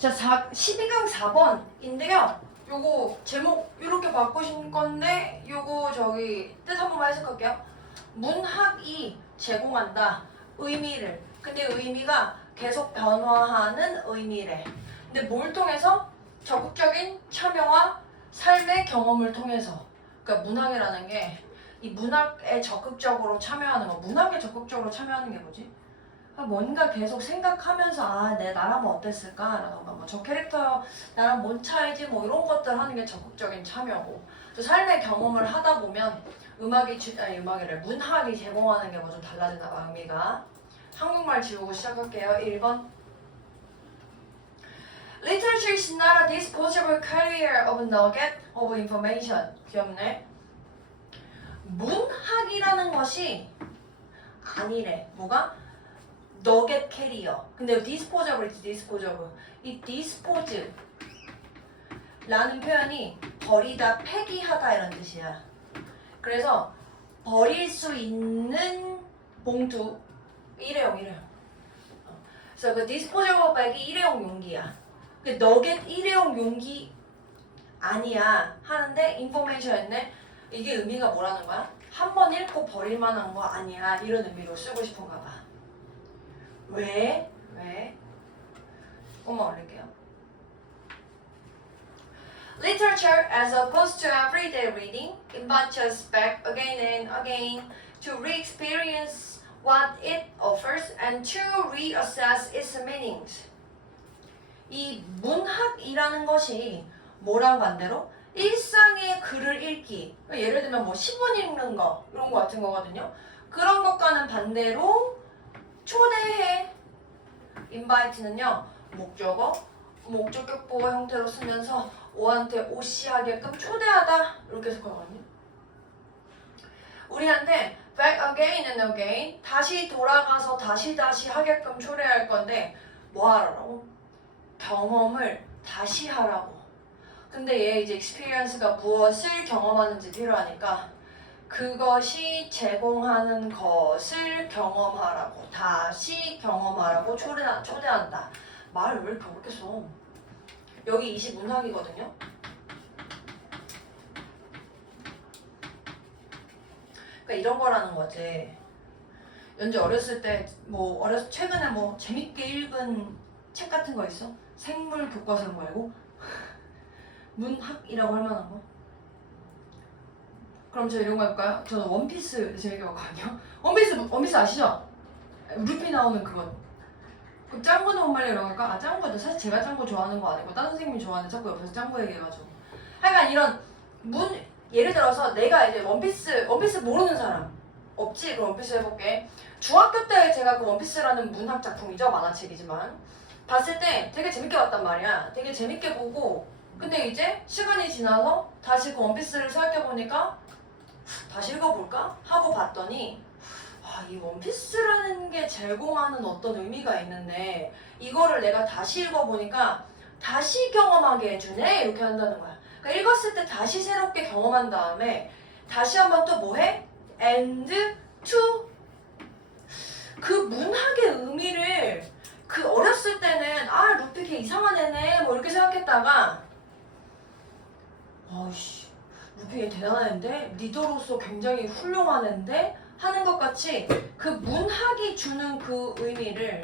자, 12강 4번인데요. 요거 제목 이렇게 바꾸신 건데 요거 저기 뜻 한 번만 해석할게요. 문학이 제공한다. 의미를. 근데 의미가 계속 변화하는 의미래. 근데 뭘 통해서? 적극적인 참여와 삶의 경험을 통해서. 그러니까 문학이라는 게 이 문학에 적극적으로 참여하는 거. 문학에 적극적으로 참여하는 게 뭐지? 뭔가 계속 생각하면서 내 나라면 어땠을까? 라던가 뭐 저 캐릭터 나랑 뭔 차이지? 뭐 이런 것들 하는 게 적극적인 참여고 또 삶의 경험을 하다 보면 문학이 제공하는 게 뭐 좀 달라지나 봐 의미가. 한국말 지우고 시작할게요. 1번 Literature is not a disposable carrier of nugget of information. 귀엽네. 문학이라는 것이 아니래. 뭐가? 너겟 캐리어. 근데 디스포저블이지 디스포저블. 이 디스포즈 라는 표현이 버리다, 폐기하다 이런 뜻이야. 그래서 버릴 수 있는 봉투 일회용. 그래서 그 디스포저블 백이 일회용 용기야. 그 너겟 일회용 용기 아니야 하는데 인포메이션인데 이게 의미가 뭐라는 거야? 한 번 읽고 버릴 만한 거 아니야 이런 의미로 쓰고 싶은가 봐. 왜? 조금만 올릴게요. Literature as opposed to everyday reading invites us back again and again to re-experience what it offers and to reassess its meanings. 이 문학이라는 것이 뭐랑 반대로? 일상의 글을 읽기. 예를 들면 뭐 신문 읽는 거 이런 거 같은 거거든요. 그런 것과는 반대로 초대해. invite는요 목적격 보호 형태로 쓰면서 오한테 오시하게끔 초대하다 이렇게 해석하거든요. 우리한테 back again and again 다시 돌아가서 다시 하게끔 초대할 건데 뭐 하라고? 경험을 다시 하라고. 근데 얘 이제 experience가 무엇을 경험하는지 필요하니까 그것이 제공하는 것을 경험하라고 다시 경험하라고 초대한다. 말을 왜 이렇게 어렵게 써? 여기 20 문학이거든요. 그러니까 이런 거라는 거지. 연주 어렸을 때 최근에 뭐 재밌게 읽은 책 같은 거 있어? 생물 교과서 말고 문학이라고 할 만한 거? 그럼 저 이런 거 할까요? 저는 원피스 재밌게 봤거든요. 원피스 아시죠? 루피 나오는 그거. 그 짱구는 못 말려 이런 거 할까? 짱구도 사실 제가 짱구 좋아하는 거 아니고 다른 선생님이 좋아하는데 자꾸 옆에서 짱구 얘기해가지고. 하여간 이런 예를 들어서 내가 이제 원피스 모르는 사람 없지? 그럼 원피스 해볼게. 중학교 때 제가 그 원피스라는 문학 작품이죠. 만화책이지만 봤을 때 되게 재밌게 봤단 말이야. 되게 재밌게 보고 근데 이제 시간이 지나서 다시 그 원피스를 생각해보니까 다시 읽어볼까? 하고 봤더니 이 원피스라는 게 제공하는 어떤 의미가 있는데 이거를 내가 다시 읽어보니까 다시 경험하게 해주네? 이렇게 한다는 거야. 그러니까 읽었을 때 다시 새롭게 경험한 다음에 다시 한번 또 뭐해? and to 그 문학의 의미를 그 어렸을 때는 루피 걔 이상한 애네 뭐 이렇게 생각했다가 루피 얘 대단한 애인데 리더로서 굉장히 훌륭한 애인데 하는 것 같이 그 문학이 주는 그 의미를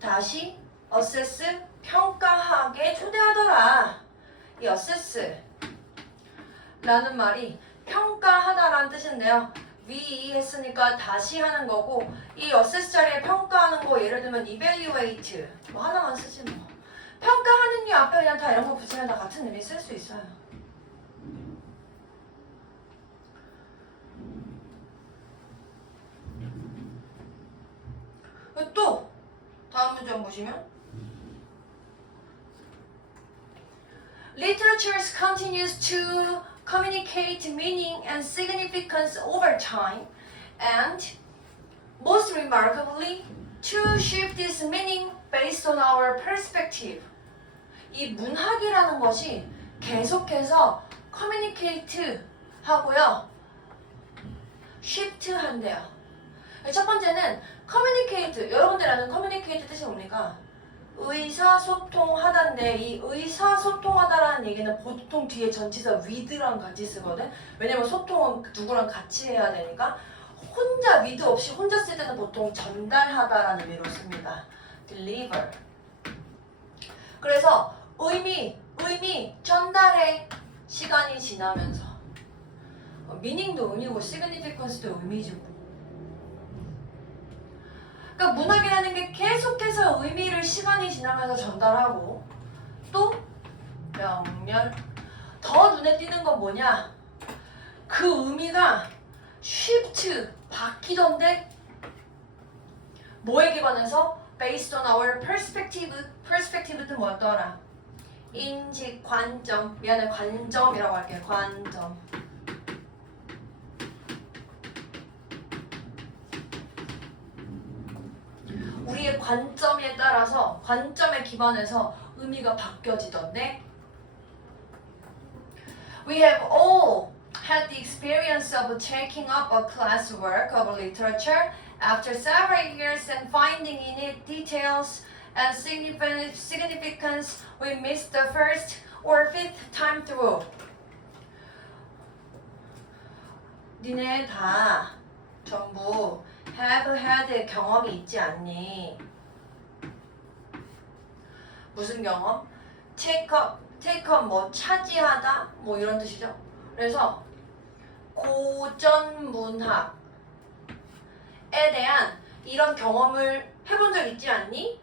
다시 assess 평가하게 초대하더라. 이 assess 라는 말이 평가하다라는 뜻인데요. 위 했으니까 다시 하는 거고 이 assess 자리에 평가하는 거 예를 들면 evaluate 뭐 하나만 쓰지 뭐. 평가하는 유 앞에 그냥 다 이런 거 붙이면 다 같은 의미 쓸 수 있어요. 또 다음 문제 한번 보시면 Literature continues to communicate meaning and significance over time and most remarkably to shift this meaning based on our perspective. 이 문학이라는 것이 계속해서 communicate 하고요. shift 한대요. 첫 번째는 communicate. 여러분들 아는 communicate communicate 뜻이 뭡니까? 의사소통하다인데 이 의사소통하다라는 얘기는 보통 뒤에 전치사 with랑 같이 쓰거든. 왜냐면 소통은 누구랑 같이 해야 되니까. 혼자 with 없이 혼자 쓸 때는 보통 전달하다라는 의미로 씁니다. deliver. 그래서 의미 전달해. 시간이 지나면서 meaning도 의미고 significance도 의미죠. 그러니까 문학이라는 게 계속해서 의미를 시간이 지나면서 전달하고 또 명렬. 더 눈에 띄는 건 뭐냐? 그 의미가 shift 바뀌던데 뭐에 기반해서? based on our perspective. perspective는 뭐였더라? 인식, 관점. 미안해, 관점이라고 할게요. 관점. 우리의 관점에 따라서 관점에 기반해서 의미가 바뀌어지던데. We have all had the experience of taking up a classwork of literature after several years and finding in it details and significance we missed the first or fifth time through. 니네 다 전부 have had 경험이 있지 않니? 무슨 경험? take up 뭐 차지하다 뭐 이런 뜻이죠. 그래서 고전 문학에 대한 이런 경험을 해본 적 있지 않니?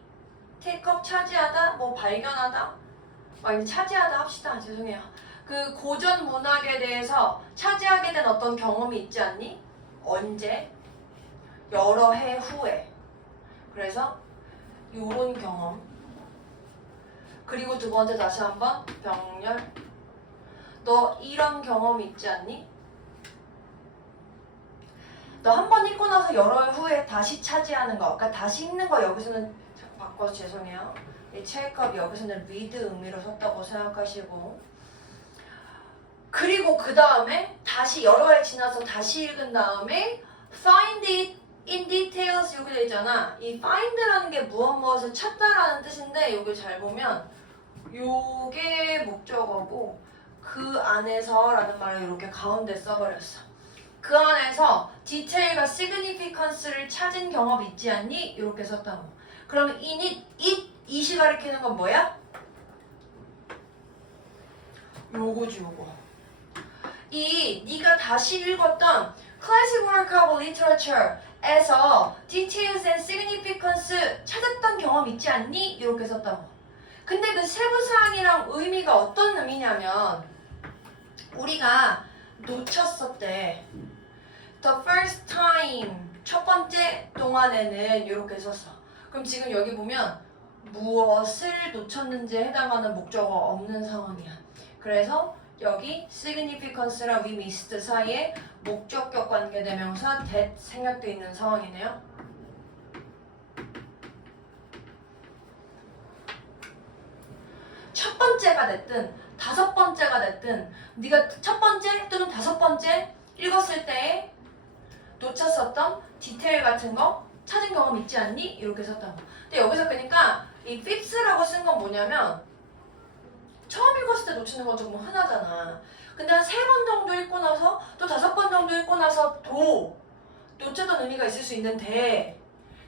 take up 차지하다 뭐 발견하다 이제 차지하다 합시다. 죄송해요. 그 고전 문학에 대해서 차지하게 된 어떤 경험이 있지 않니? 언제? 여러 해 후에. 그래서 요런 경험. 그리고 두 번째 다시 한번 병렬. 너 이런 경험 있지 않니? 너 한 번 읽고 나서 여러 해 후에 다시 차지하는 거. 그러니까 다시 읽는 거 여기서는 바꿔서 죄송해요. 이 체크업 여기서는 read 의미로 썼다고 생각하시고. 그리고 그 다음에 다시 여러 해 지나서 다시 읽은 다음에 find it in details 여기 돼 있잖아. 이 find라는 게 무엇을 찾다라는 뜻인데 여기 잘 보면 요게 목적어고 그 안에서라는 말을 이렇게 가운데 써버렸어. 그 안에서 디테일과 significance를 찾은 경험 있지 않니? 이렇게 썼다고. 그러면 in it, it이 가리키는 건 뭐야? 요거지 요거. 이 네가 다시 읽었던 classic work of literature에서 details and significance 찾았던 경험 있지 않니? 이렇게 썼다고. 근데 그 세부사항이랑 의미가 어떤 의미냐면 우리가 놓쳤었대. The first time 첫 번째 동안에는 이렇게 썼어. 그럼 지금 여기 보면 무엇을 놓쳤는지에 해당하는 목적어 없는 상황이야. 그래서 여기 significance랑 we missed 사이에 목적격 관계대명사 that 생략되어 있는 상황이네요. 첫 번째가 됐든 다섯 번째가 됐든 네가 첫 번째 또는 다섯 번째 읽었을 때 놓쳤었던 디테일 같은 거 찾은 경험 있지 않니? 이렇게 썼다고. 근데 여기서 그러니까 이 fifth라고 쓴 건 뭐냐면 처음 읽었을 때 놓치는 건 조금 흔하잖아. 근데 한 3번 정도 읽고 나서 또 5번 정도 읽고 나서 도 놓쳤던 의미가 있을 수 있는데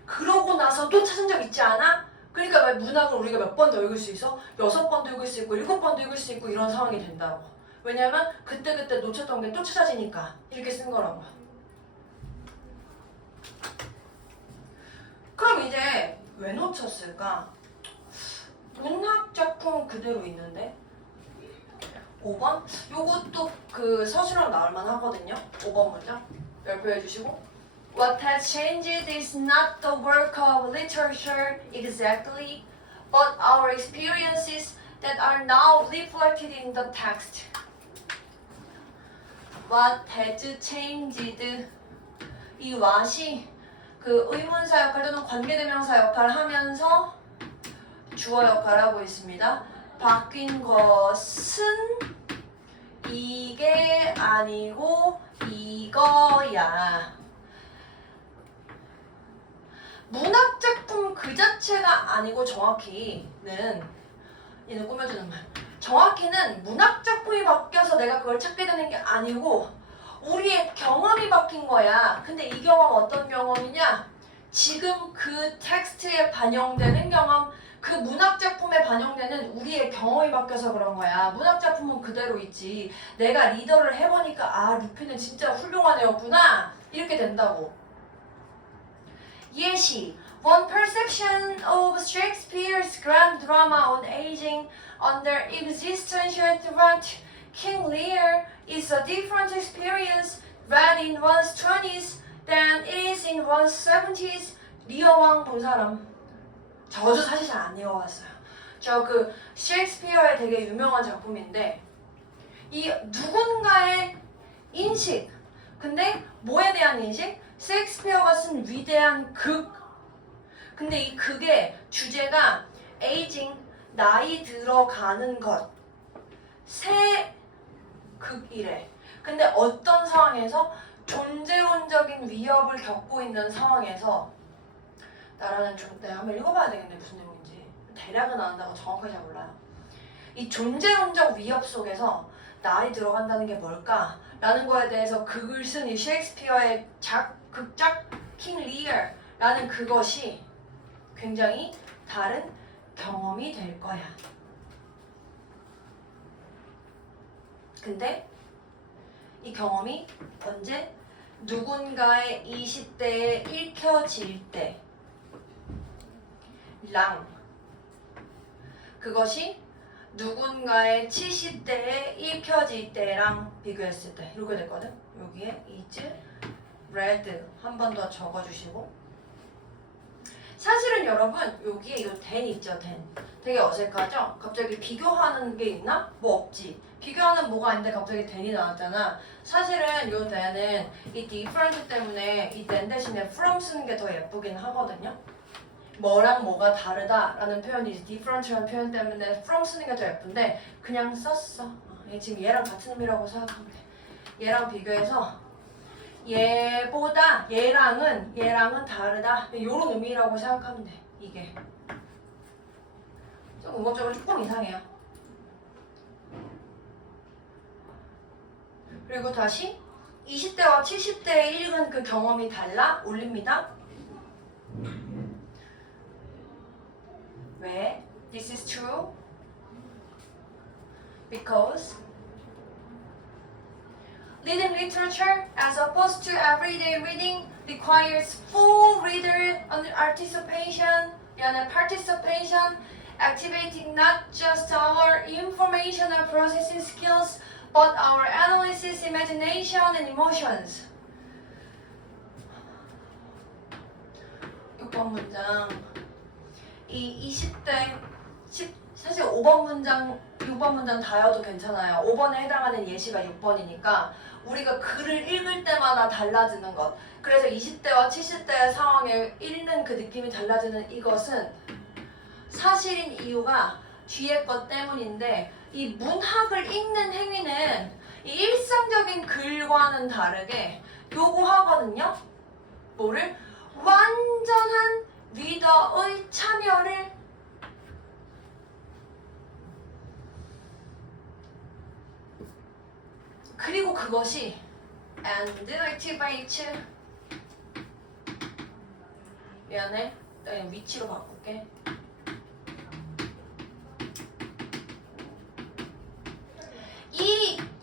그러고 나서 또 찾은 적 있지 않아? 그러니까 왜 문학을 우리가 몇 번 더 읽을 수 있어? 6번도 읽을 수 있고 7번도 읽을 수 있고 이런 상황이 된다고. 왜냐면 그때그때 놓쳤던 게 또 찾아지니까 이렇게 쓴 거라고. 그럼 이제 왜 놓쳤을까? 문학 작품 그대로 있는데 5번? 요것도 그 서술형 나올만 하거든요. 5번 문장 발표해 주시고 What has changed is not the work of literature exactly, but our experiences that are now reflected in the text. What has changed 이 what이 그 의문사 역할 또는 관계대명사 역할을 하면서 주어 역할을 하고 있습니다. 바뀐 것은 이게 아니고 이거야. 문학작품 그 자체가 아니고 정확히는 얘는 꾸며주는 말. 정확히는 문학 작품이 바뀌어서 내가 그걸 찾게 되는 게 아니고 우리의 경험이 바뀐 거야. 근데 이 경험 어떤 경험이냐? 지금 그 텍스트에 반영되는 경험, 그 문학 작품에 반영되는 우리의 경험이 바뀌어서 그런 거야. 문학 작품은 그대로 있지. 내가 리더를 해보니까 아 루피는 진짜 훌륭한 애였구나 이렇게 된다고. 예시. One perception of Shakespeare's grand drama on aging under existential threat, King Lear, is a different experience read in one's 20s than it is in one's 70s. 리어 왕 본 사람. 저도 사실 잘 안 읽어봤어요. 저 그 셰익스피어의 되게 유명한 작품인데 이 누군가의 인식. 근데 뭐에 대한 인식? 셰익스피어가 쓴 위대한 극. 근데 이 극의 주제가 에이징, 나이 들어가는 것. 새 극이래. 근데 어떤 상황에서 존재론적인 위협을 겪고 있는 상황에서 나라는 내가 한번 읽어봐야 되겠네 무슨 내용인지. 대략은 아는다고 정확하게 잘 몰라요. 이 존재론적 위협 속에서 나이 들어간다는 게 뭘까? 라는 거에 대해서 극을 쓴 이 셰익스피어의 극작 킹 리어라는 그것이 굉장히 다른 경험이 될 거야. 근데 이 경험이 언제? 누군가의 20대에 읽혀질 때 랑 그것이 누군가의 70대에 읽혀질 때랑 비교했을 때 이렇게 됐거든. 여기에 is read 한 번 더 적어주시고 사실은 여러분 여기에 이 then 있죠. then 되게 어색하죠? 갑자기 비교하는 게 있나? 뭐 없지. 비교하는 뭐가 있는데 갑자기 then이 나왔잖아. 사실은 이 then은 이 different 때문에 이 then 대신에 from 쓰는 게 더 예쁘긴 하거든요. 뭐랑 뭐가 다르다라는 표현이 different라는 표현 때문에 from 쓰는 게 더 예쁜데 그냥 썼어. 지금 얘랑 같은 의미라고 생각하면 돼. 얘랑 비교해서 얘보다 얘랑은 다르다 이런 의미라고 생각하면 돼. 이게 좀 문법적으로 조금 이상해요. 그리고 다시 20대와 70대에 읽은 그 경험이 달라 올립니다. 왜? This is true because reading literature as opposed to everyday reading requires full reader participation, activating not just our informational processing skills but our analysis, imagination, and emotions. 6번 문장. 이 20대 사실 5번 문장, 6번 문장 다여도 괜찮아요. 5번에 해당하는 예시가 6번이니까 우리가 글을 읽을 때마다 달라지는 것. 그래서 20대와 70대의 상황에 읽는 그 느낌이 달라지는 이것은 사실인 이유가 뒤에 것 때문인데 이 문학을 읽는 행위는 이 일상적인 글과는 다르게 요구하거든요. 뭐를? 완전한 리더의 참여를 그리고 그것이 and activate 미안해 나 그냥 위치로 바꿀게.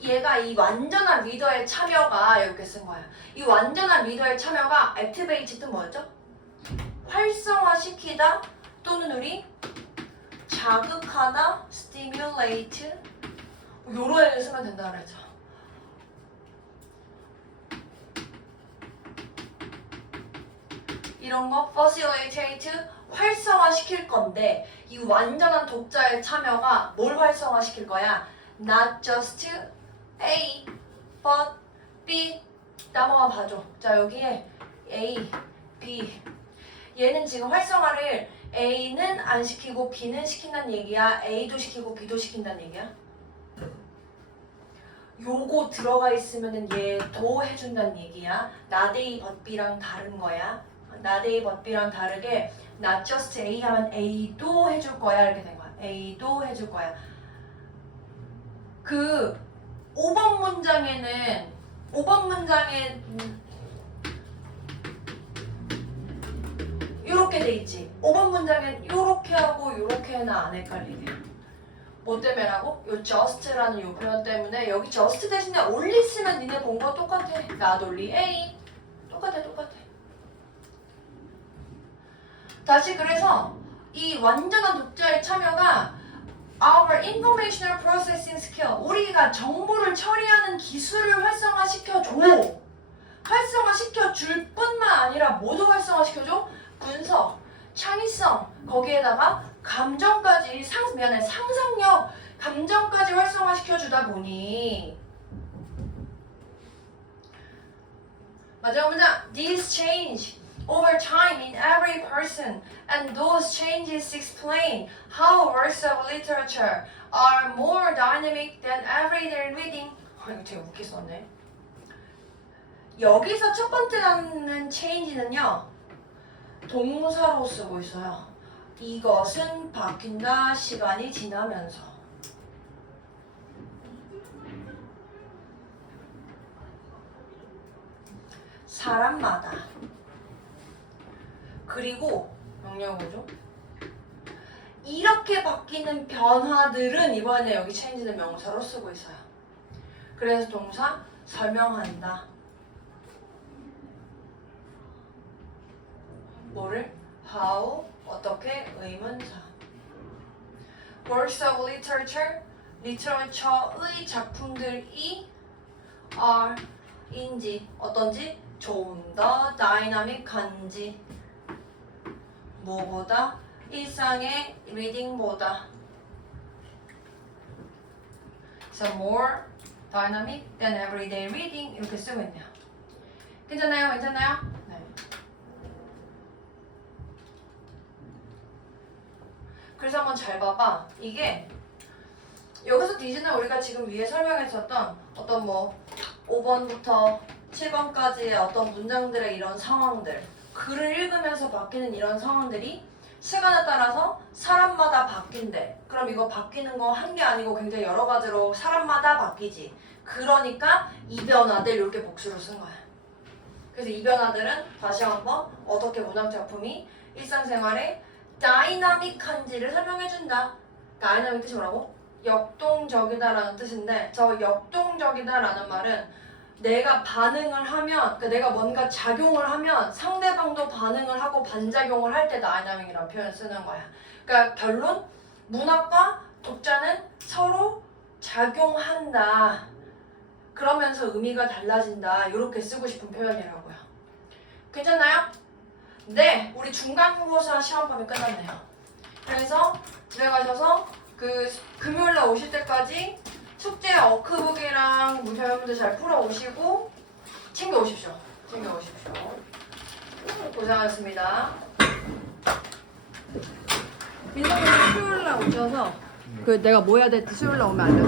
얘가 이 완전한 리더의 참여가 이렇게 쓴 거야. 이 완전한 리더의 참여가 activate 뜻 뭐였죠? 활성화시키다 또는 우리 자극하다 stimulate 요런 애를 쓰면 된다 그랬죠. 이런 거 facilitate 활성화시킬 건데 이 완전한 독자의 참여가 뭘 활성화시킬 거야? Not just A, but B. 넘어가 봐줘. 자 여기에 A, B. 얘는 지금 활성화를 A는 안 시키고 B는 시킨다는 얘기야. A도 시키고 B도 시킨다는 얘기야. 요거 들어가 있으면은 얘도 해준다는 얘기야. not A, but B랑 다른 거야. not A, but B랑 다르게 not just A 하면 A도 해줄 거야 이렇게 된 거야. A도 해줄 거야. 그 5번 문장에 이렇게 돼 있지. 5번 문장엔 이렇게 하고 이렇게는 안 헷갈리게. 뭐 때문에라고? 요 just라는 요 표현 때문에 여기 just 대신에 only 쓰면 니네 본 거 똑같아. not only A. 똑같아. 다시 그래서 이 완전한 독자의 참여가 our informational processing skill, 우리가 정보를 처리하는 기술을 활성화시켜 줄 뿐만 아니라 모두 활성화시켜줘. 분석, 창의성, 거기에다가 감정까지 상상력, 감정까지 활성화시켜 주다 보니 마지막 문장 These change over time in every person and those changes explain how works of literature are more dynamic than everyday reading. 이거 되게 웃게 썼네. 여기서 첫 번째 나오는 change는요 동사로 쓰고 있어요. 이것은 바뀐다 시간이 지나면서. 사람마다. 그리고 명령어죠. 이렇게 바뀌는 변화들은 이번에 여기 change는 명사로 쓰고 있어요. 그래서 동사 설명한다. 뭐를? how, 어떻게, 의문사. works of literature, literature의 작품들이 are, 인지, 어떤지, 좀 더 다이나믹한지, 뭐보다, 일상의 reading보다. So more dynamic than everyday reading 이렇게 쓰고 있네요. 괜찮나요? 네. 그래서 한번 잘 봐봐. 이게 여기서 디즈는 우리가 지금 위에 설명했었던 어떤 뭐 5번부터 7번까지의 어떤 문장들의 이런 상황들, 글을 읽으면서 바뀌는 이런 상황들이 시간에 따라서 사람마다 바뀐대. 그럼 이거 바뀌는 거 한 개 아니고 굉장히 여러 가지로 사람마다 바뀌지. 그러니까 이 변화들 이렇게 복수로 쓴 거야. 그래서 이 변화들은 다시 한번 어떻게 문학작품이 일상생활에 다이나믹한지를 설명해준다. 다이나믹 뜻이 뭐라고? 역동적이다라는 뜻인데 저 역동적이다라는 말은 내가 반응을 하면, 그러니까 내가 뭔가 작용을 하면 상대방도 반응을 하고 반작용을 할 때 다이나믹이라는 표현을 쓰는 거야. 그러니까 결론, 문학과 독자는 서로 작용한다. 그러면서 의미가 달라진다. 이렇게 쓰고 싶은 표현이라고요. 괜찮나요? 네, 우리 중간고사 시험범위 끝났네요. 그래서 집에 가셔서 그 금요일날 오실 때까지 숙제 워크북이랑 문제문제 잘 풀어오시고 챙겨오십시오. 고생하셨습니다. 민성이 수요일날 오셔서 그 내가 뭐 해야 될지 수요일날 오면 알려줘.